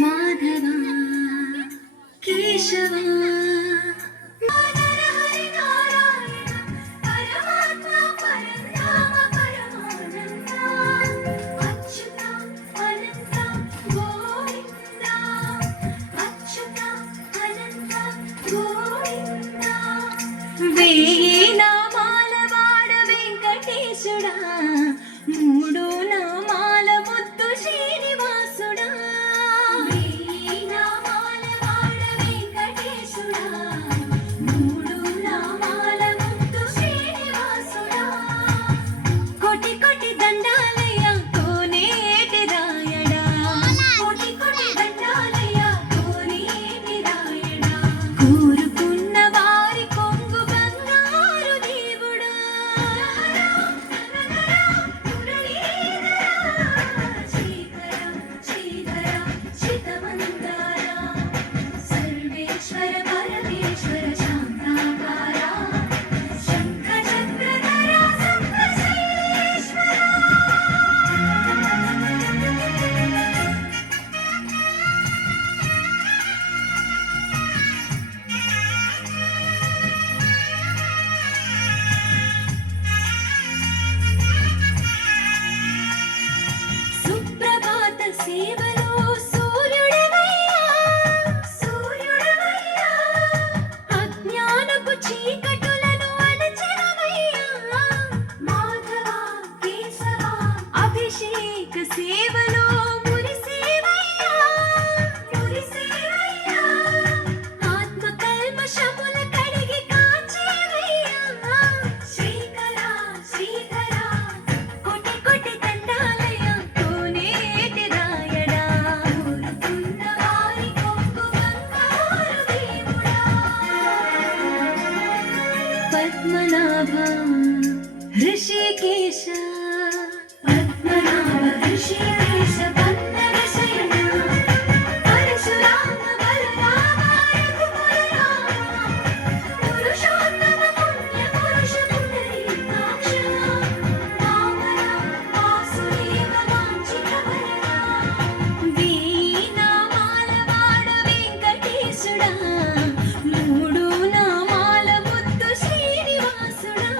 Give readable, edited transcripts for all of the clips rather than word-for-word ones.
మాధవ కేశవ వేయి నామాల వాడ వెంకటేశుడా, మూడు నామాల ముద్దు శ్రీనివాసుడా. వేయి నామాల వాడ వెంకటేశుడా, మూడు నామాల ముద్దు శ్రీనివాసుడా. కోటి కోటి దండాలయ్య కోనేటి రాయడా, కోటి కోటి దండాలయ్య కోనేటి రాయడా. కోరుకున్న వారి కొంగు బంగారు దేవుడా. శ్రీధర చితమందార సర్వేశ్వర పరమేశ్వర శాంతాకార శంఖ చక్రధర సంప్రసేశ్వర. సుప్రభాత సేవలో సూర్యుడవయ్యా, సూర్యుడవయ్యా. అజ్ఞానపు చీకటులను అణచెదవయ్యా. మాధవ కేశవ అభిషేక సేవలో మురిసేవయ్యా, మురిసేవయ్యా. ఆత్మ కల్మషముల కడిగి కాచేవయ్యా. శ్రీకర శ్రీధర కోటి కోటి దండాలయ కోనేటి రాయడా. కోరుకున్న వారి కొంగు బంగారు దేవుడా. పద్మనాభ ఋషికేశ, పద్మనాభ ఋషికేశ పన్నగ శయన పరశురామ బలరామ రఘుకుల రామ. పురుషోత్తమ పుణ్య పురుష పుండరీకాక్ష వామన వాసుదేవ వాంఛిత వరద. వేయి నామాల వాడ వెంకటేశుడా, మూడు నామాల ముద్దు శ్రీనివాసుడా.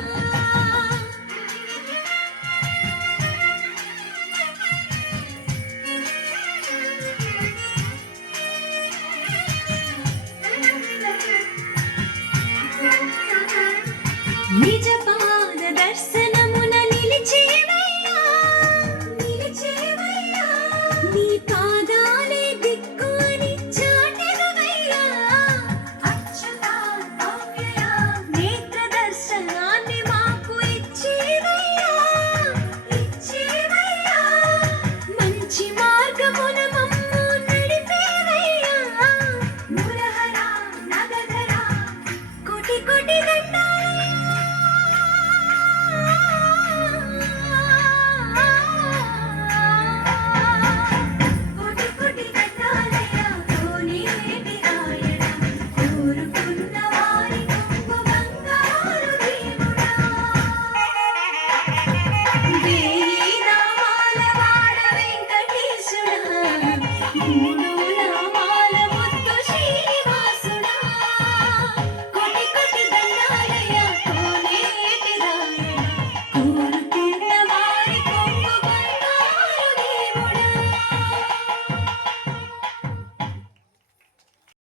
నిజ